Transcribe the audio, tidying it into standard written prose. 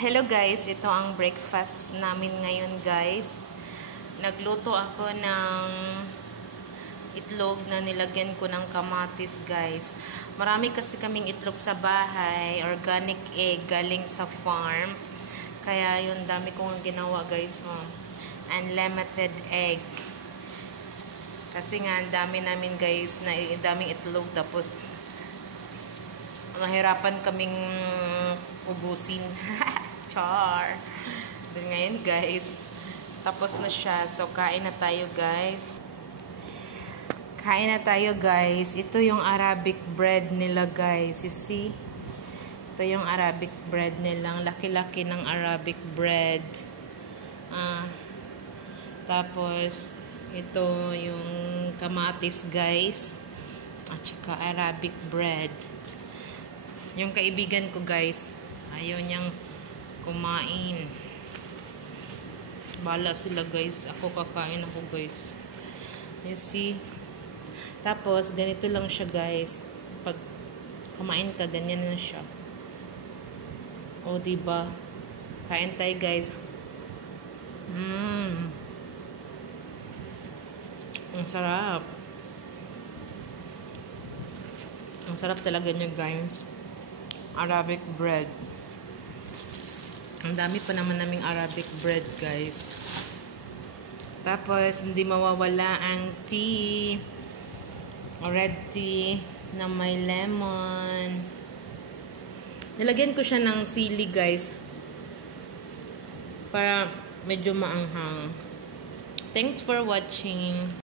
Hello guys, ito ang breakfast namin ngayon guys. Nagluto ako ng itlog na nilagyan ko ng kamatis guys. Marami kasi kaming itlog sa bahay, organic egg galing sa farm. Kaya yun, dami kong ginawa guys. Unlimited egg. Kasi nga, dami namin guys, na daming itlog tapos nahirapan kaming ubusin. Char. Then ngayon guys, tapos na siya. So kain na tayo guys. Kain na tayo guys. Ito yung Arabic bread nila guys. You see? Ito yung Arabic bread nilang. Laki-laki ng Arabic bread. Tapos ito yung kamatis guys. At saka Arabic bread. Yung kaibigan ko guys, ayaw niyang kumain. Bala sila guys. Ako kakain ako guys. You see? Tapos, ganito lang siya guys. Pag kumain ka, ganyan na siya. O, diba? Kain tayo guys. Ang sarap. Ang sarap talaga niya guys. Arabic bread. Ang dami pa naman naming Arabic bread, guys. Tapos, hindi mawawala ang tea. Red tea na may lemon. Nilagyan ko siya ng sili, guys. Para medyo maanghang. Thanks for watching.